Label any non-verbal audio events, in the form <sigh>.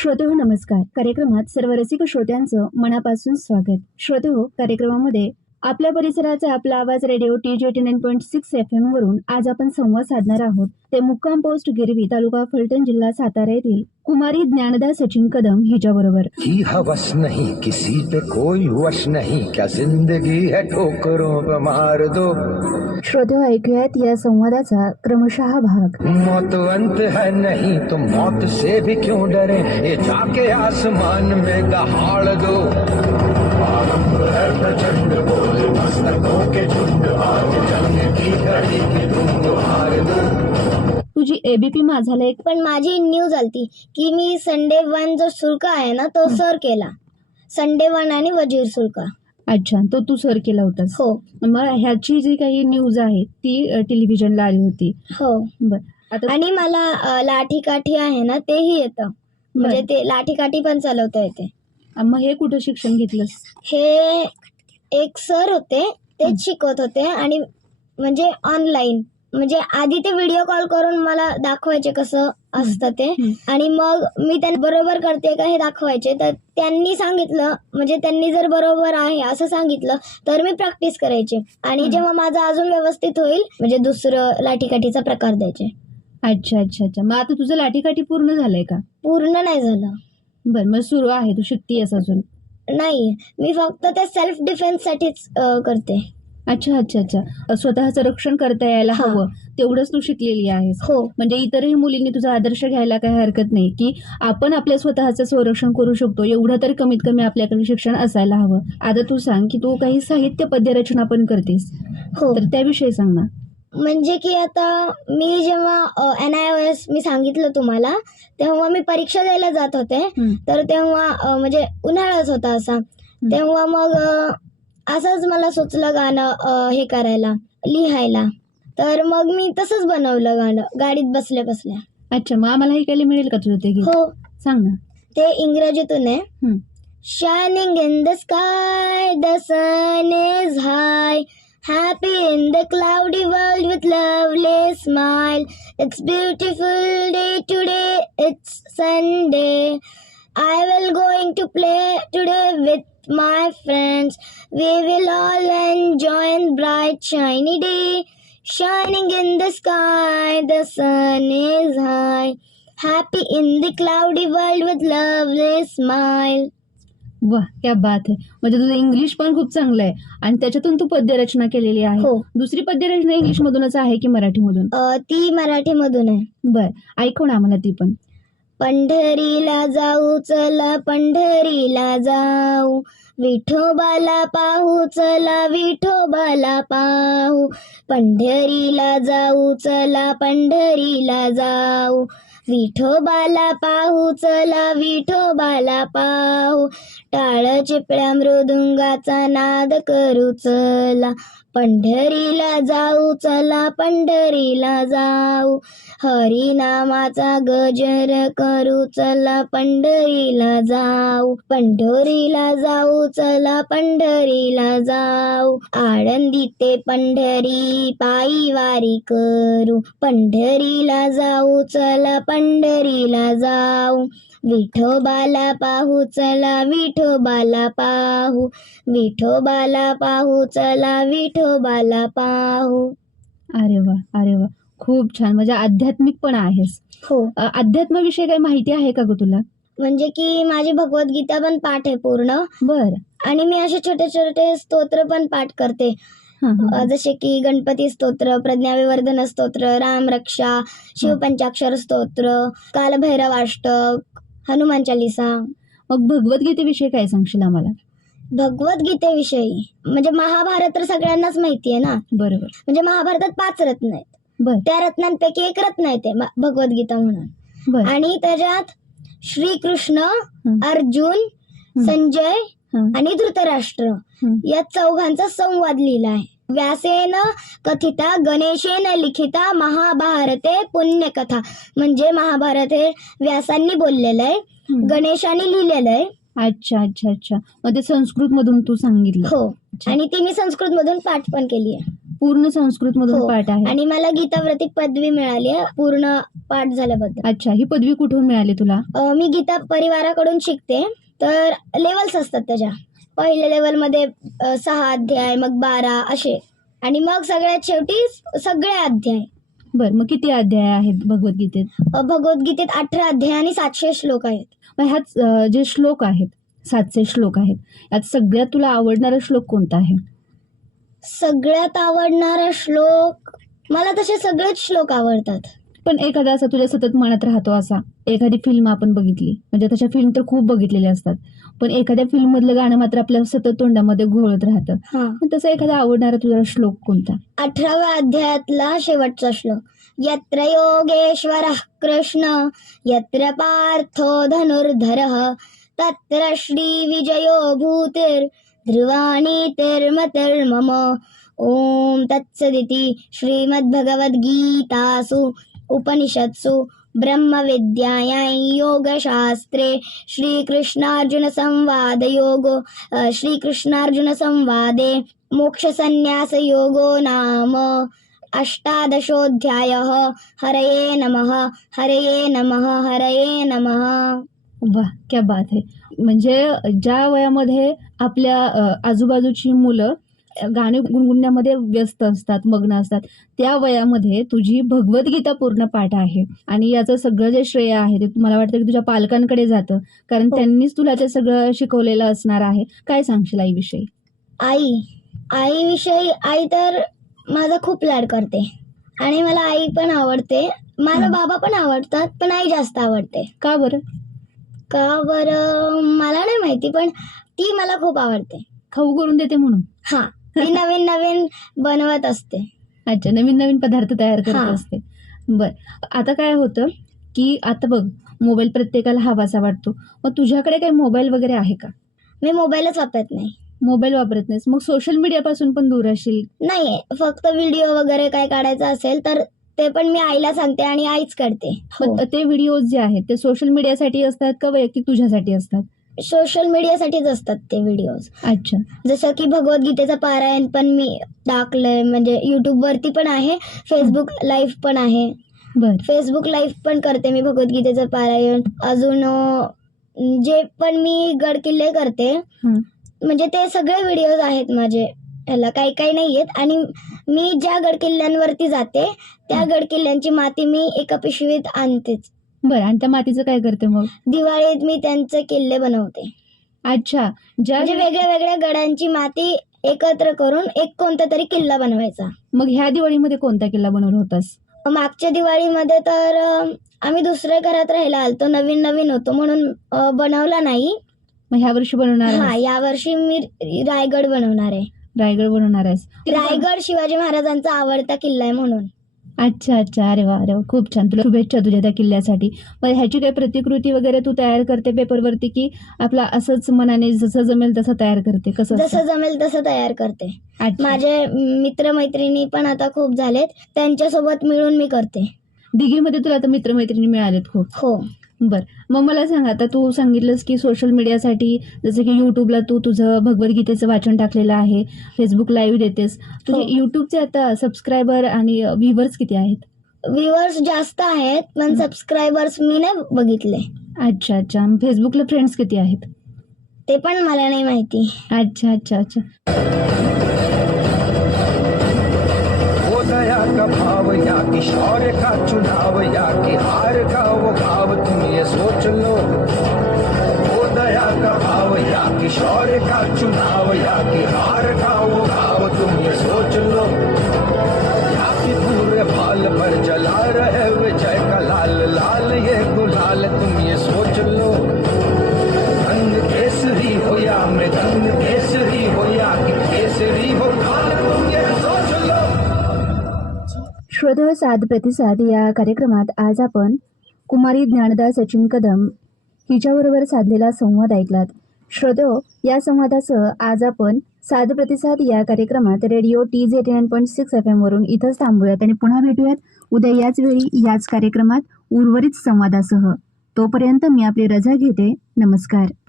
श्रोते हो नमस्कार. कार्यक्रमात सर्व रसिक श्रोत्यांचं मनापासून स्वागत. श्रोते हो कार्यक्रमामध्ये आपल्या परिसराचा आपला आवाज radio T G eighty nine point six F M वरून आज आपण संवाद साधणार आहोत. ते मुक्काम पोस्ट गिरवी तालुका फलटण जिल्हा सातारा येथील कुमारी ज्ञानदा सचिन कदम हिच्या बरोबर ही हवस नहीं किसी पे कोई वश नहीं क्या जिंदगी है ठोकरों पे मार दो. श्रोते हो ऐकूयात या संवादाचा क्रमशः भाग. मौत अंत है नहीं तो मौत से भी क्यों डरे? ये जाके आसमान में दहाड़ दो. प्रचंड बोल मस्तकों के झुंड आज जंग की घड़ी की हार तुझी एबीपी माझाला एक पण माझी न्यूज आलती की मी संडे वन जो शुल्क आहे ना तो सर केला. संडे वन आणि वजीर शुल्क अच्छा तो तू सर केला होतास. हो. मग ह्याची जी काही न्यूज आहे ती टेलिव्हिजनला आली होती. हो. बर. आता आणि मला अ, लाठीकाठी आहे ना तेही येतं. म्हणजे ते लाठीकाठी पण चालवता येते. मग हे कुठं शिक्षण घेतलंस हे एक सर होते तेच शिकवत होते आणि म्हणजे ऑनलाईन म्हणजे आधी ते व्हिडिओ कॉल करून मला दाखवायचे कसं असतं ते. आणि मग मी त्यांना बरोबर करते का हे दाखवायचे. तर त्यांनी सांगितलं म्हणजे त्यांनी जर बरोबर आहे असं सांगितलं तर मी प्रॅक्टिस करायचे. आणि जेव्हा माझं अजून व्यवस्थित होईल म्हणजे दुसरं लाठीकाठीचा प्रकार द्यायचे. अच्छा अच्छा अच्छा. मग आता तुझं लाठीकाठी पूर्ण झालंय का? पूर्ण नाही झालं. बर मग सुरू आहे तू शिकतीयस अजून. नाही मी फक्त ते सेल्फ डिफेन्स साठीच करते. अच्छा अच्छा अच्छा. स्वतःचं रक्षण करता यायला. हवं. तेवढंच तू शिकलेली आहेस. हो. म्हणजे इतरही मुलींनी तुझा आदर्श घ्यायला काही हरकत नाही की आपण आपल्या स्वतःचं संरक्षण करू शकतो. एवढं तरी कमीत कमी आपल्याकडे शिक्षण असायला हवं. आता तू सांग की तू काही साहित्य पद्यरचना पण करतेस. हो. तर त्याविषयी सांग ना. म्हणजे की आता मी जेव्हा एन आय ओ एस मी सांगितलं तुम्हाला तेव्हा मी परीक्षा द्यायला जात होते. तर तेव्हा म्हणजे उन्हाळाच होता असा. तेव्हा मग असंच मला सुचलं गाणं हे करायला लिहायला. तर मग मी तसंच बनवलं गाणं गाडीत बसल्या बसल्या. अच्छा मग आम्हाला ऐकायला मिळेल का तुझं ते हो. सांग ना. ते इंग्रजीतून आहे. Shining in the sky, the sun is high. Happy in the cloudy world with lovely smile. It's beautiful day today, it's Sunday. I will going to play today with my friends. We will all enjoy bright shiny day. Shining in the sky, the sun is high. Happy in the cloudy world with lovely smile. वा क्या बात आहे म्हणजे तुझं English पण खूप चांगलं आहे. आणि त्याच्यातून तू पद्यरचना केलेली आहे. हो. दुसरी पद्यरचना इंग्लिश मधूनच आहे की मराठीमधून? अ, ती मराठीमधून आहे. बर ऐकू ना आम्हाला ती पण. पंढरीला जाऊ चला पंढरीला जाऊ. विठोबाला पाहू चला विठोबाला पाहू. पंढरीला जाऊ चला पंढरीला जाऊ. विठोबाला पाहू चला विठोबाला पाहू. टाळ चिपळ्या मृदुंगाचा नाद करू चला पंढरीला जाऊ चला पंढरीला जाऊ. हरिनामाचा गजर करू चला पंढरीला जाऊ. पंढरीला जाऊ चला पंढरीला जाऊ. आळंदी ते पंढरी पायी वारी करू. पंढरीला जाऊ चला पंढरीला जाऊ. विठोबाला पाहू चला विठोबाला पाहू. विठोबाला पाहू चला विठोबाला पाहू. अरे वा अरे वा. खूप छान. म्हणजे आध्यात्मिक पण आहेस. हो. अध्यात्माविषयी काही माहिती आहे का ग तुला? म्हणजे की माझी भगवद्गीता पण पाठ आहे पूर्ण. बर. आणि मी असे छोटे छोटे स्तोत्र पण पाठ करते. अ, जसे की गणपती स्तोत्र प्रज्ञाविवर्धन स्तोत्र राम रक्षा शिवपंचाक्षर स्तोत्र कालभैरवाष्टक हनुमान चालिसा. मग भगवद्गीतेविषयी काय सांगशील आम्हाला? भगवद्गीतेविषयी? म्हणजे महाभारत तर सगळ्यांनाच माहिती आहे ना? बरोबर. म्हणजे महाभारतात पाच रत्न आहेत. बर. त्या रत्नांपैकी एक रत्न आहे ते मा- भगवद्गीता म्हणून. बर. आणि त्याच्यात श्रीकृष्ण. अर्जुन संजय. आणि धृतराष्ट्र. या चौघांचा संवाद लिहिला आहे. व्यासेन कथिता गणेशेन लिखिता महाभारते पुण्यकथा. म्हणजे महाभारत हे व्यासांनी बोललेलं आहे. गणेशाने लिहिलेलं आहे. अच्छा अच्छा अच्छा. मग ते संस्कृत मधून तू सांगितलं. हो. आणि ती मी संस्कृत मधून पाठ पण केली आहे. पूर्ण संस्कृत मधून हो. पाठ आहे. आणि मला गीताव्रती पदवी मिळाली आहे पूर्ण पाठ झाल्याबद्दल. अच्छा ही पदवी कुठून मिळाली तुला? अ, मी गीता परिवाराकडून शिकते. तर लेवल्स असतात त्याच्या. पहिल्या लेवलमध्ये अ, सहा अध्याय मग बारा असे. आणि मग सगळ्यात शेवटी सगळे अध्याय. बर मग किती अध्याय आहेत भगवद्गीतेत? अ, भगवद्गीतेत अठरा अध्याय आणि सातशे श्लोक आहेत. मग ह्यात अं, जे श्लोक आहेत सातशे श्लोक आहेत यात सगळ्यात तुला आवडणारा श्लोक कोणता आहे? सगळ्यात आवडणारा श्लोक मला तसे सगळेच श्लोक आवडतात. पण एखादा असा तुझ्या सतत मनात राहतो असा एखादी फिल्म आपण बघितली म्हणजे तशा फिल्म तर खूप बघितलेल्या असतात पण एखाद्या फिल्म मधलं गाणं मात्र आपल्या सतत तोंडामध्ये घोळत राहतं. हा. मग तसा एखादा आवडणारा तुझा श्लोक कोणता? अठराव्या अध्यायातला शेवटचा श्लोक. यत्र योगेश्वर कृष्ण यत्र पार्थो धनुर्धर तत्र श्री विजयो भूतिर् ध्रुवाणीतिर्मतिर्मम ओम तत्सदिति श्रीमद्भगवद्गीतासु उपनिषत्सु ब्रह्मविद्यायां योगशास्त्रे श्रीकृष्णार्जुनसंवादयोगो श्रीकृष्णार्जुनसंवादे मोक्षसन्न्यासयोगो नाम। अष्टादशोऽध्यायः। हरये नमः हरये नमः हरये नमः। वा क्या बात आहे म्हणजे ज्या वयामध्ये आपल्या आजूबाजूची मुलं गाणे गुणगुणण्यामध्ये व्यस्त असतात मग्न असतात त्या वयामध्ये तुझी भगवद्गीता पूर्ण पाठ आहे. आणि याचं सगळं जे श्रेय आहे ते मला वाटतं की तुझ्या पालकांकडे जातं. कारण हो. त्यांनीच तुला ते सगळं शिकवलेलं असणार आहे. काय सांगशील आईविषयी? आई आईविषयी आई तर माझा खूप लाड करते. आणि मला आई पण आवडते. मला. बाबा पण आवडतात पण आई जास्त आवडते. का बरं? का बरं? मला नाही माहिती पण ती मला खूप आवडते. खाऊ करून देते म्हणून? हा ती नवीन <laughs> नवीन बनवत असते. अच्छा नवीन नवीन पदार्थ तयार करत हा. असते. बर. आता काय होतं की आता बघ मोबाईल प्रत्येकाला हवासा वाटतो. मग तुझ्याकडे काही मोबाईल वगैरे आहे का? मी मोबाईलच वापरत नाही. मोबाईल वापरत नाहीस. मग सोशल मीडिया पासून पण दूर असशील नाही फक्त व्हिडिओ वगैरे काय काढायचं असेल तर ते पण मी आईला सांगते आणि आईच काढते हो. ते व्हिडिओज जे आहेत ते सोशल मीडियासाठी असतात का वैयक्तिक तुझ्यासाठी असतात? सोशल मीडियासाठीच असतात ते व्हिडिओज. अच्छा. जसं की भगवद्गीतेचं पारायण पण मी टाकलंय म्हणजे युट्यूब वरती पण आहे फेसबुक लाईव्ह पण आहे. बर. फेसबुक लाईव्ह पण करते मी भगवद्गीतेचं पारायण. अजून अं, जे पण मी गड किल्ले करते हं. म्हणजे ते सगळे व्हिडिओज आहेत माझे. ह्याला काही काही नाही आहेत आणि मी ज्या गड किल्ल्यांवरती जाते त्या गड किल्ल्यांची माती मी एका पिशवीत आणतेच. बर आणि त्या मातीचं काय करते मग? दिवाळीत मी त्यांचे किल्ले बनवते. अच्छा ज्या म्हणजे वेगळ्या वेगळ्या गडांची माती एकत्र करून एक कोणता तरी किल्ला बनवायचा. मग ह्या दिवाळीमध्ये कोणता किल्ला बनवला होतास? मागच्या दिवाळीमध्ये तर अं, आम्ही दुसऱ्या घरात राहायला आलतो नवीन नवीन होतो म्हणून अं, बनवला नाही. मग ह्या वर्षी बनवणार हा आहेस? यावर्षी मी रायगड बनवणार आहे. रायगड बनवणार आहेस. रायगड शिवाजी महाराजांचा आवडता किल्ला आहे म्हणून. अच्छा अच्छा. अरे वा अरे वा. खूप छान. तुला शुभेच्छा तुझ्या त्या किल्ल्यासाठी. मग ह्याची काही प्रतिकृती वगैरे तू तयार करते पेपरवरती की आपला असंच मनाने जसं जमेल तसं तयार करते? कसं? जसं जमेल तसं तयार करते. अच्छा. माझे मित्र मैत्रिणी पण आता खूप झालेत. त्यांच्यासोबत मिळून मी करते. दिघीमध्ये तुला आता मित्रमैत्रिणी मिळालेत खूप. हो. बर. मग मला सांग आता तू सांगितलंस की सोशल मीडियासाठी जसं की युट्यूबला तू तुझं भगवद्गीतेचं वाचन टाकलेलं आहे फेसबुक लाईव्ह देतेस. तुझे हो. युट्यूबचे आता सबस्क्रायबर आणि व्ह्युअर्स किती आहेत? व्ह्युअर्स जास्त आहेत पण हं. सबस्क्रायबर्स मी नाही बघितले. अच्छा अच्छा. फेसबुकला फ्रेंड्स किती आहेत? ते पण मला नाही माहिती. अच्छा अच्छा अच्छा. का भाव या कि शौर्य का चुनाव या कि हार भाव तुम ये सोच लो। वो दया का भाव, या कि शौर्य का चुनाव, या कि हार का, वो भाव तुम ये सोच लो। या कि पूरे भाल पर जला रहे विजय का लाल लाल ये गुलाल, तुम ये सोच लो। रंग केसरी हो या मृदंग केसरी हो, या कि केसरी हो लाल तुम ये सोच साध प्रतिसाद या कार्यक्रमात आज आपण कुमारी ज्ञानदा सचिन कदम हिच्याबरोबर साधलेला संवाद ऐकलात. श्रोतो या संवादासह आज आपण साध प्रतिसाद या कार्यक्रमात radio T J eighty nine point six F एमवरून इथंच थांबूयात आणि पुन्हा भेटूयात. उद्या याच वेळी याच कार्यक्रमात उर्वरित संवादासह. तोपर्यंत मी आपली रजा घेते. नमस्कार.